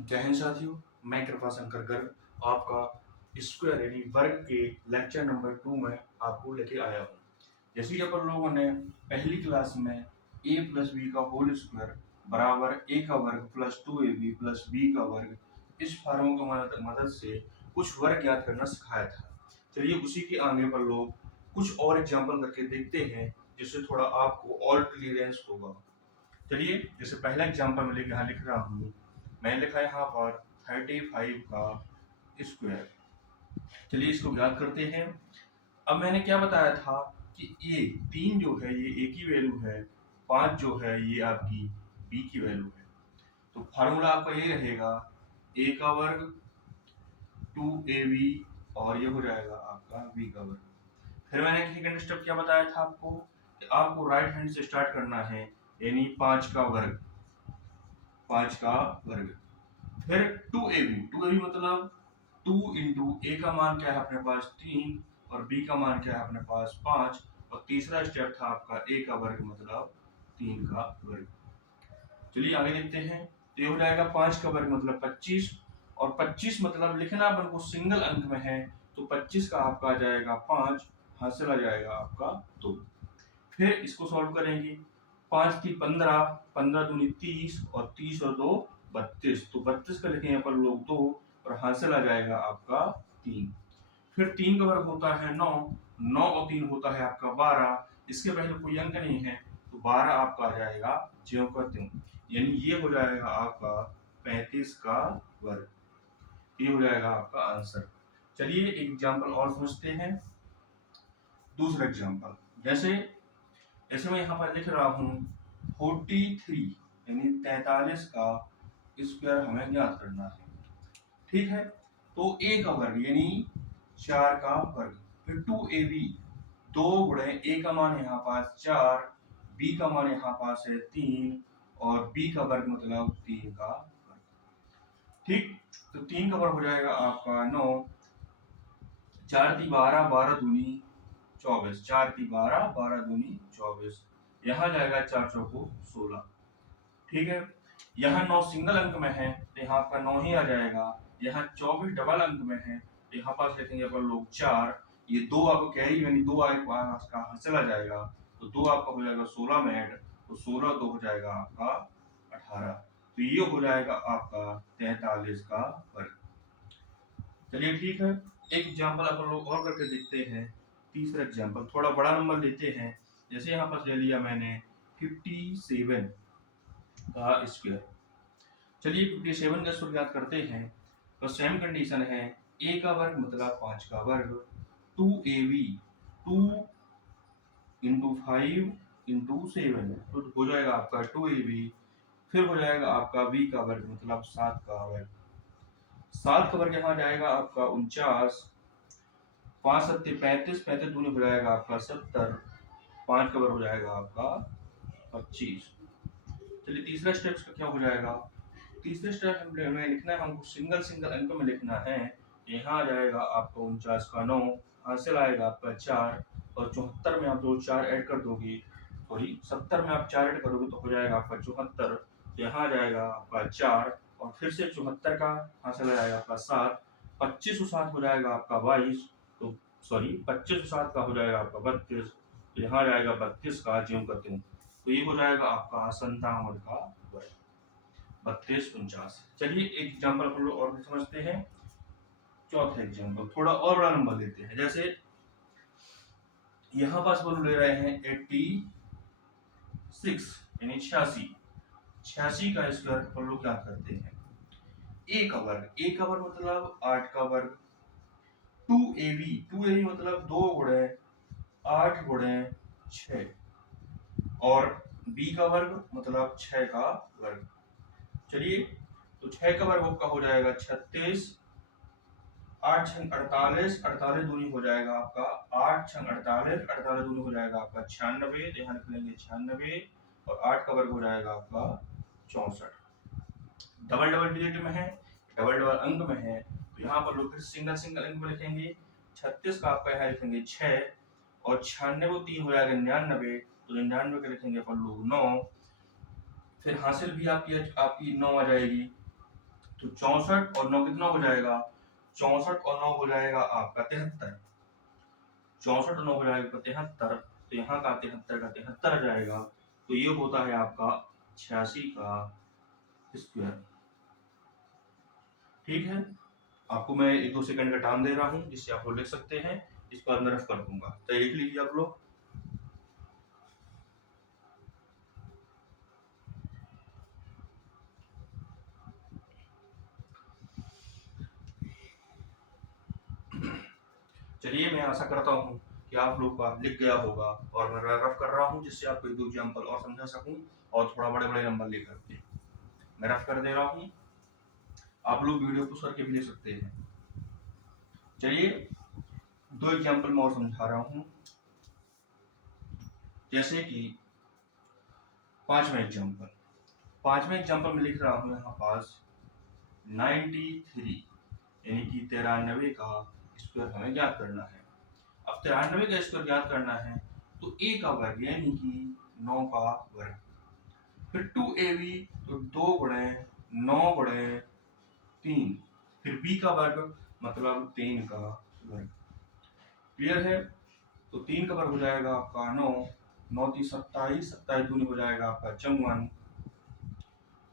जय हिंद साथियों, मैं कृपा शंकर गर्ग आपका स्क्वायर यानी वर्ग के लेक्चर नंबर 2 में आपको लेके आया हूँ। जैसे कि अपन लोगों ने पहली क्लास में a प्लस बी का होल स्क्वायर बराबर a का वर्ग प्लस 2ab प्लस b का वर्ग इस फार्मूले की मदद से कुछ वर्ग ज्ञात करना सिखाया था। चलिए उसी के आगे पर लोग कुछ और एग्जाम्पल करके देखते हैं जिससे थोड़ा आपको और क्लियरेंस होगा। चलिए जैसे पहला एग्जाम्पल मैं यहाँ लिख रहा हूँ, मैंने लिखा है यहाँ पर 35 का स्क्वायर। चलिए इसको याद करते हैं। अब मैंने क्या बताया था कि ए 3 जो है ये ए की वैल्यू है, 5 जो है ये आपकी बी की वैल्यू है। तो फार्मूला आपका ये रहेगा ए का वर्ग 2ab और ये हो जाएगा आपका बी का वर्ग। फिर मैंने सेकंड स्टेप क्या बताया था आपको कि आपको राइट हैंड से स्टार्ट करना है, यानी 5 का वर्ग, 5 का वर्ग। फिर 2ab मतलब 2 इंटू ए का मान क्या है अपने पास 3 और बी का मान क्या है अपने पास 5 और तीसरा स्टेप था आपका ए का वर्ग मतलब 3 का वर्ग। चलिए आगे देखते हैं। तो ये हो जाएगा 5 का वर्ग मतलब 25 और 25 मतलब लिखना अपन को सिंगल अंक में है तो 25 का आपका आ जाएगा 5, हासिल आ जाएगा आपका 2। फिर इसको सॉल्व करेंगे। 5 की 15, 15 दूनी 30 और 30 और 2 32। तो 32 का लिखेंगे अपन लोग 2 और हासिल आ जाएगा आपका 3। फिर 3 का वर्ग होता है 9, 9 और 3 होता है आपका 12। इसके पहले कोई अंक नहीं है तो 12 आपका आ जाएगा ज्यों का त्यों, यानी ये हो जाएगा आपका 35 का वर्ग। ये हो जाएगा आपका आंसर। चलिए एक एग्जाम्पल और समझते हैं। दूसरा एग्जाम्पल जैसे जैसे मैं यहाँ पर लिख रहा हूँ 43 यानी 43 का स्क्वायर हमें ज्ञात करना है। ठीक है, तो a का वर्ग यानी 4 का वर्ग, फिर 2ab 2 गुणे a का मान यहाँ पास 4, b का मान यहाँ पास है 3 और b का वर्ग मतलब 3 का वर्ग। ठीक, तो 3 का वर्ग हो जाएगा आपका 9, 4 × 12, 12 दूनी 24, 4 × 12, 12 दूनी 24, यहाँ जाएगा 4 चौको 16। ठीक है, यहाँ 9 सिंगल अंक में है तो यहाँ आपका 9 ही आ जाएगा। यहाँ 24 डबल अंक में है तो यहाँ पास लिखेंगे अपन लोग 4, ये 2 आपको कैरी यानी 2 का हासिल आ जाएगा तो 2 आपका हो जाएगा 16 में ऐड, तो 16 2 हो जाएगा आपका 18। तो ये हो जाएगा आपका 43 का वर्ग। चलिए ठीक है, एक एग्जाम्पल अपन लोग और करके देखते हैं। तीसरा एग्जाम्पल थोड़ा बड़ा नंबर लेते हैं। जैसे यहाँ पास ले लिया मैंने 57 का स्क्वायर। चलिए 57 का स्क्वायर याद करते हैं। तो सेम कंडीशन है, a का वर्ग मतलब 5 का वर्ग, 2ab 2 इंटू 5 इंटू 7 तो हो जाएगा आपका 2ab। फिर हो जाएगा आपका b का वर्ग मतलब 7 का वर्ग। 7 का वर्ग यहाँ जाएगा आपका 49, 5 सत्ते 35, 35 दूनी हो जाएगा आपका 70, 5 का वर्ग हो जाएगा आपका 25। चलिए तीसरा स्टेप का क्या हो जाएगा। तीसरे स्टेप में लिखना है हमको सिंगल सिंगल अंक में लिखना है। यहाँ आ जाएगा आपका 49 का 9, हासिल आएगा आपका 4 और 74 में आप जो 4 ऐड कर दोगे, सॉरी 70 में आप 4 ऐड करोगे तो हो जाएगा आपका 74। यहाँ आ जाएगा आपका 4 और फिर से 74 का हासिल आ जाएगा आपका 7, 25 और 7 हो जाएगा आपका 22, तो सॉरी 25 और 7 का हो जाएगा आपका 32, तो यहाँ आ जाएगा 32 का ज्यों का त्यों। तो ये हो जाएगा आपका 57 का वर्ग, 32 49। चलिए एक एग्जांपल अपन लोग और भी समझते हैं। चौथा एग्जांपल थोड़ा और बड़ा नंबर लेते हैं। जैसे यहाँ पास हम ले रहे हैं 86 यानी 86, 86 का स्क्वायर अपन लोग क्या करते हैं। a का वर्ग, a का वर्ग मतलब 8 का वर्ग, 2ab 2ab मतलब 2 गुणे 8 गुणे 6 और b का वर्ग मतलब 6 का वर्ग। चलिए तो 6 का वर्ग आपका हो जाएगा 36, 8 छंग 48, 48 दूनी हो जाएगा आपका 8 छंग 48, 48 दूनी हो जाएगा आपका 96, यहाँ लिख लेंगे 96 और 8 का वर्ग हो जाएगा आपका 64। डबल डबल डिजिट में है, डबल डबल अंक में है तो यहाँ पर लोग फिर सिंगल सिंगल अंक में लिखेंगे। 36 का आपका यहाँ लिखेंगे 6 और 96 3 हो जाएगा 99, तो 99 का लिखेंगे अपन लोग 9। फिर हासिल भी आपकी 9 आ जाएगी तो 64 और 9 कितना हो जाएगा, 64 और 9 हो जाएगा आपका 73, 64 और 9 हो जाएगा 73, तो यहाँ का 73 का 73 आ जाएगा, तो ये होता है आपका 86 का स्क्वायर। ठीक है, आपको मैं 1-2 सेकंड का टाइम दे रहा हूँ जिससे आप लोग लिख सकते हैं, इसको अंदर रफ कर दूंगा, तो लिख लीजिए आप लोग। चलिए, मैं आशा करता हूँ कि आप लोग का लिख गया होगा, और मैं रफ कर रहा हूँ जिससे आपको 1-2 एग्जाम्पल और समझा सकूँ, और थोड़ा बड़े बड़े नंबर लेकर के मैं रफ कर दे रहा हूँ। आप लोग वीडियो को करके भी ले सकते हैं। चलिए 2 एग्जाम्पल मैं और समझा रहा हूँ, जैसे कि पांचवा एग्जाम्पल में लिख रहा हूँ यहाँ पास 93 यानी कि 93 का स्क्वायर हमें ज्ञात करना है। अब 93 का स्क्वायर ज्ञात करना है तो a का वर्ग यानी कि 9 का वर्ग, फिर 2ab तो 2 गुणे 9 गुणे 3, फिर b का वर्ग मतलब 3 का वर्ग। क्लियर है? तो 3 का वर्ग हो जाएगा आपका 9, 9 3 27, 27 दूनी हो जाएगा आपका 54,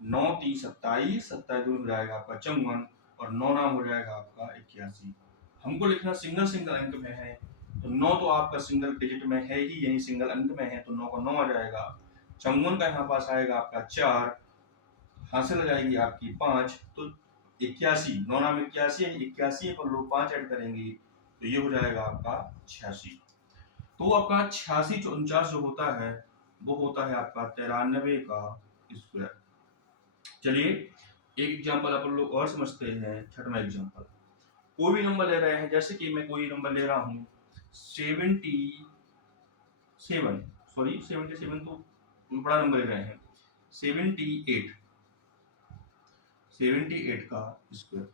9 3 27, 27 दूनी हो जाएगा आपका 54, और 9 नाम हो जाएगा आपका 81। हमको लिखना सिंगल सिंगल अंक में है, तो 9 तो आपका सिंगल डिजिट में है ही, यानी सिंगल अंक में है, तो 9 का 9 आ जाएगा। 54 का यहाँ पास आएगा आपका 4, हासिल हो जाएगी आपकी 5, तो 81, 9 नाम 81 यानी 81 पर लोग 5 ऐड करेंगे तो ये हो जाएगा आपका 86। तो आपका 86 49 जो होता है वो होता है आपका 93 का स्क्वायर। चलिए एक एग्जांपल आप लोग और समझते हैं। छठवां एग्जांपल, कोई भी नंबर ले रहे हैं, जैसे कि मैं कोई नंबर ले रहा हूँ 77, सॉरी 77 तो बड़ा नंबर ले रहे हैं, 78 का स्क्वायर।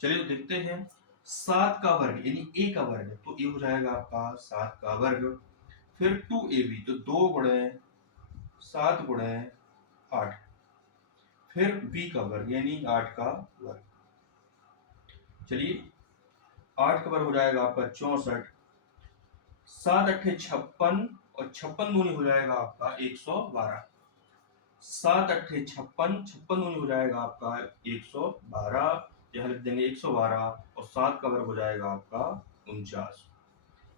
चलिए तो देखते हैं। 7 का वर्ग यानी a का वर्ग, तो ये हो जाएगा आपका 7 का वर्ग, फिर 2ab तो 2 गुणे 7 गुणे 8, फिर b का वर्ग यानी 8 का वर्ग। चलिए 8 का वर्ग हो जाएगा आपका 64, 7 अट्ठे 56 और 56 दूनी हो जाएगा आपका 112, 7 अट्ठे 56, 56 दूनी हो जाएगा आपका 112, यहाँ लिख देंगे 112, और 7 का वर्ग हो जाएगा आपका 49।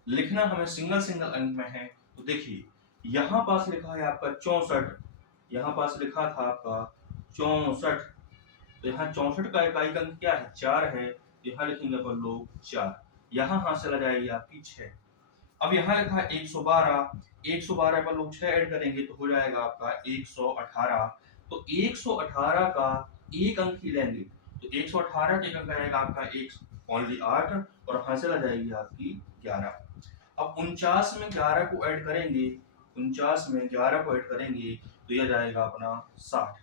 लिखना हमें सिंगल सिंगल अंक में है, तो देखिए यहाँ पास लिखा है आपका 64, यहाँ पास लिखा था आपका 64, तो यहाँ 64 का इकाई अंक क्या है, 4 है, तो यहाँ लिखेंगे अपन लोग 4, यहाँ हासिल आ जाएगी आपकी 6। अब यहाँ लिखा है 112, 112 पर लोग 6 ऐड करेंगे तो हो जाएगा आपका 118, तो 118 का एक अंक ही लेंगे, तो 118 का एक अंक आएगा आपका ओनली 8, और हासिल आ जाएगी आपकी 11। अब 49 में 11 को ऐड करेंगे, 49 में 11 को ऐड करेंगे तो यह जाएगा अपना 60।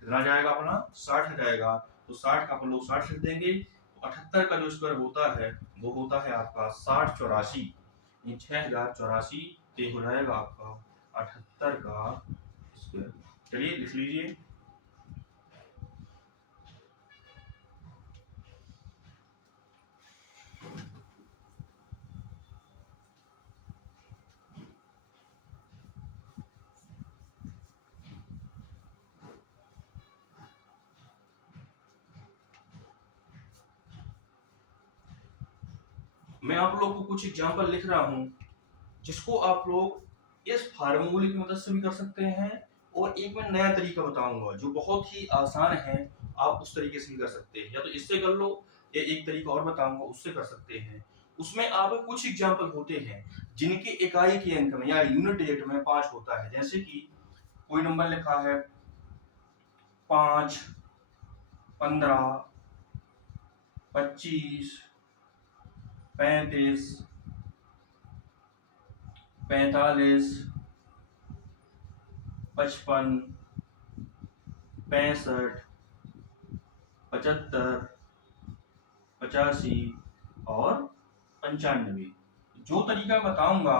कितना जाएगा अपना 60 जाएगा, तो 60 का अपन लोग 60 लिख देंगे। तो 78 का जो स्क्वायर होता है वो होता है आपका 6084, 6084, तो हो जाएगा आपका 78 का स्क्वायर। चलिए लिख लीजिए। मैं आप लोग को कुछ एग्जांपल लिख रहा हूँ जिसको आप लोग इस फार्मूले की मदद से भी कर सकते हैं, और एक मैं नया तरीका बताऊंगा जो बहुत ही आसान है, आप उस तरीके से भी कर सकते हैं, या तो इससे कर लो, या एक तरीका और बताऊंगा उससे कर सकते हैं। उसमें आप कुछ एग्जांपल होते हैं जिनके इकाई के अंक में या यूनिट डिजिट में 5 होता है, जैसे कि कोई नंबर लिखा है 5, 15, 25, 35, 45, 55, 65, 75, 85 और 95। जो तरीका बताऊंगा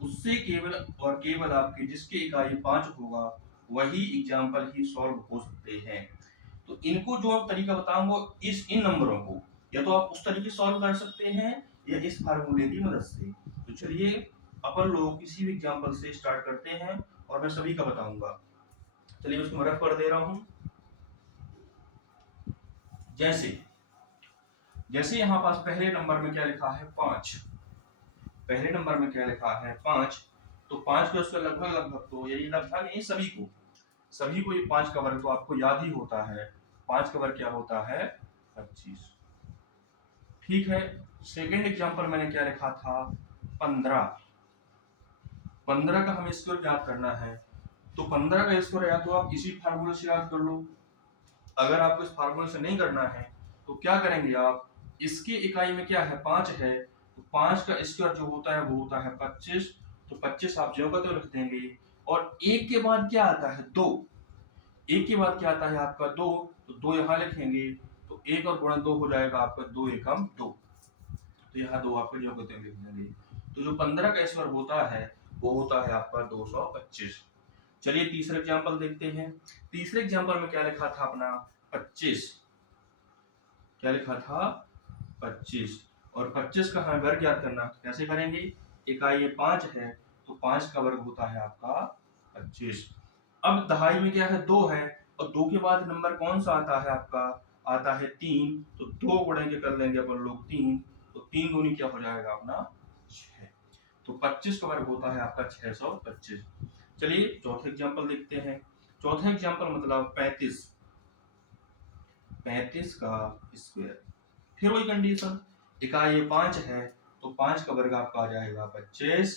उससे केवल और केवल आपके जिसके इकाई 5 होगा वही एग्जाम्पल ही सॉल्व हो सकते हैं। तो इनको जो तरीका बताऊंगा इन नंबरों को या तो आप उस तरीके सॉल्व कर सकते हैं या इस फार्मूले की मदद से। तो चलिए अपन लोग किसी भी एग्जांपल से स्टार्ट करते हैं और मैं सभी का बताऊंगा। चलिए उसको रफ कर दे रहा हूं। जैसे यहाँ पास पहले नंबर में क्या लिखा है 5, पहले नंबर में क्या लिखा है 5, तो 5 को उसका लगभग तो यही लगभग नहीं, सभी को ये 5 का वर्ग तो आपको याद ही होता है। 5 का वर्ग क्या होता है 25। ठीक है, सेकेंड एग्जांपल मैंने क्या लिखा था 15, 15 का हमें स्क्वायर याद करना है। तो 15 का स्क्वायर या तो आप इसी फार्मूले से याद कर लो, अगर आपको इस फार्मूले से नहीं करना है तो क्या करेंगे आप, इसके इकाई में क्या है 5 है, तो 5 का स्क्वायर जो होता है वो होता है 25, तो 25 आप ज्यों का त्यों रख देंगे। और एक के बाद क्या आता है 2, एक के बाद क्या आता है आपका 2, तो 2 यहाँ लिखेंगे, तो 1 और गुणा 2 हो जाएगा आपका 2 एकम 2, तो यहाँ 2 आपका ज्यों का त्यों लिख देंगे। तो जो 15 का स्क्वायर होता है वो होता है आपका 225। चलिए तीसरा एग्जांपल देखते हैं। तीसरे एग्जांपल में क्या लिखा था अपना 25, क्या लिखा था 25, और 25 का हमें वर्ग याद करना, कैसे करेंगे, इकाई ये 5 है तो 5 का वर्ग होता है आपका 25। अब दहाई में क्या है 2 है, और 2 के बाद नंबर कौन सा आता है आपका, आता है 3, तो 2 गुणे के कर लेंगे अपन लोग 3, तो 3 दूनी क्या हो जाएगा अपना 6, तो 25 का वर्ग होता है आपका 625। चलिए चौथे एग्जांपल देखते हैं। चौथा एग्जांपल मतलब 35, 35 का स्क्वायर, फिर वही कंडीशन, इकाई 5 है तो 5 का वर्ग आपका आ जाएगा 25,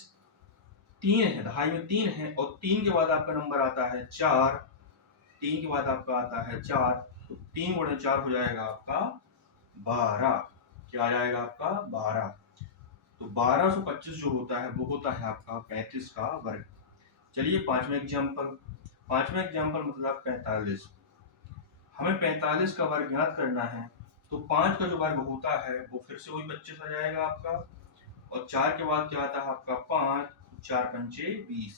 3 है, दहाई में 3 है, और 3 के बाद आपका नंबर आता है 4, 3 के बाद आपका आता है 4, तो 3 गुणे 4 हो जाएगा आपका 12, क्या आ जाएगा आपका 12, तो 1225 जो होता है वो होता है आपका 35 का वर्ग। चलिए पांचवें एग्जांपल मतलब 45, हमें 45 का वर्ग ज्ञात करना है, तो 5 का जो वर्ग होता है वो फिर से वही 25 आ जाएगा आपका, और 4 के बाद क्या आता है आपका 5, 4 पंचे 20,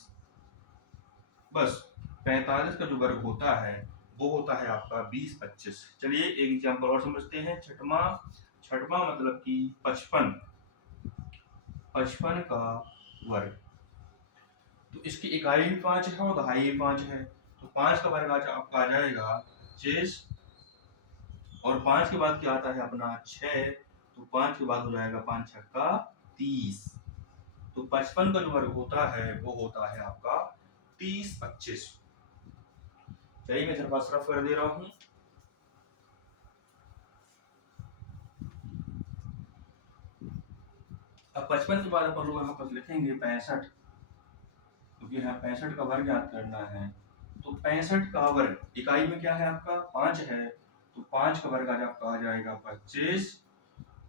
बस 45 का जो वर्ग होता है वो होता है आपका 20 25। चलिए एक एग्जांपल और समझते हैं, छठवां मतलब कि 55, 55 का वर्ग, तो इसकी इकाई भी 5 है और दहाई भी 5 है, तो 5 का वर्ग आपका आ जाएगा 25, और 5 के बाद क्या आता है अपना 6, तो 5 के बाद हो जाएगा 5 छक्का 30, तो 55 का जो वर्ग होता है वो होता है आपका 30 25। चलिए मैं थोड़ा रफ कर दे रहा हूं। अब 55 के बाद अपन लोग यहाँ पर लिखेंगे 65, क्योंकि यहाँ 65 का वर्ग याद करना है, तो 65 का वर्ग, इकाई में क्या है आपका 5 है, तो 5 का वर्ग आज आपका आ जाएगा 25,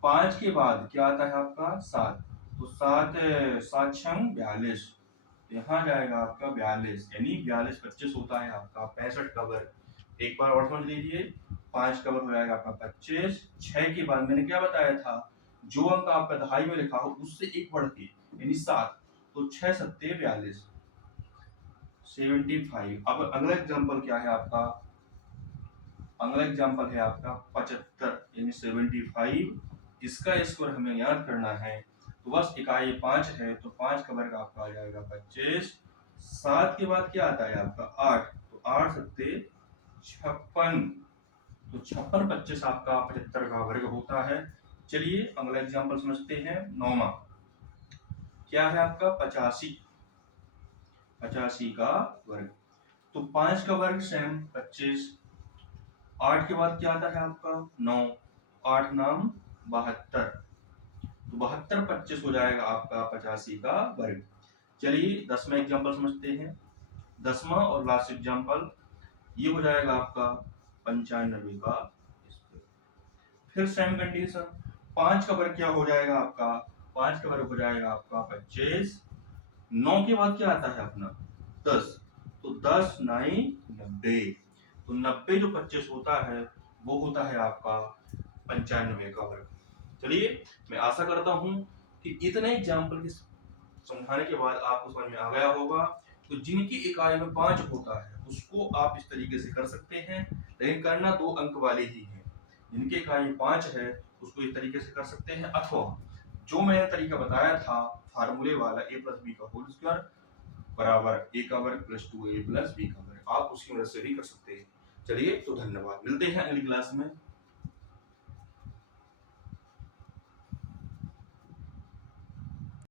5 के बाद क्या आता है आपका 7, तो 7 7 छंग 42, यहाँ जाएगा आपका 42, यानी 42 25 होता है आपका 65 का वर्ग। एक बार और समझ लीजिए, 5 का वर्ग हो जाएगा आपका 25, 6 के बाद मैंने क्या बताया था, जो अंक आपका दहाई में लिखा हो उससे एक बढ़ के यानी 7, तो 6 सत्ते 42, 75। अब अगला एग्जांपल क्या है आपका, अगला एग्जांपल है आपका 75 यानी 75, इसका स्क्वायर हमें याद करना है, तो बस इकाई 5 है तो 5 का वर्ग आपका आ जाएगा 25, 7 के बाद क्या आता है आपका 8, तो 8 सत्ते 56, तो 56 25 आपका 75 का वर्ग होता है। चलिए अगला एग्जांपल समझते हैं, नौवां क्या है आपका 85, 85 का वर्ग, तो 5 का वर्ग सेम 25, 8 के बाद क्या आता है आपका 9, 8 नाम 72, तो 72 25 हो जाएगा आपका 85 का वर्ग। चलिए 10वां एग्जांपल समझते हैं, 10वां और लास्ट एग्जांपल ये हो जाएगा आपका 95 का स्क्वायर, फिर सेम कंडीशन, 5 का वर्ग क्या हो जाएगा आपका, 5 का वर्ग हो जाएगा आपका 25, 9 के बाद क्या आता है अपना 10, तो 10 9 90, तो 90 जो 25 होता है वो होता है आपका 95 का वर्ग। चलिए मैं आशा करता हूं कि इतने एग्जाम्पल के समझाने के बाद आपको समझ में आ गया होगा। तो जिनकी इकाई में 5 होता है उसको आप इस तरीके से कर सकते हैं, लेकिन करना 2 अंक वाले ही है। जिनकी इकाई में 5 है उसको इस तरीके से कर सकते हैं, अथवा जो मैंने तरीका बताया था फार्मूले वाला a प्लस बी का होल स्क्वायर बराबर a का वर्ग प्लस 2a प्लस b का वर्ग, आप उसकी मदद से भी कर सकते हैं। चलिए तो धन्यवाद, मिलते हैं अगली क्लास में।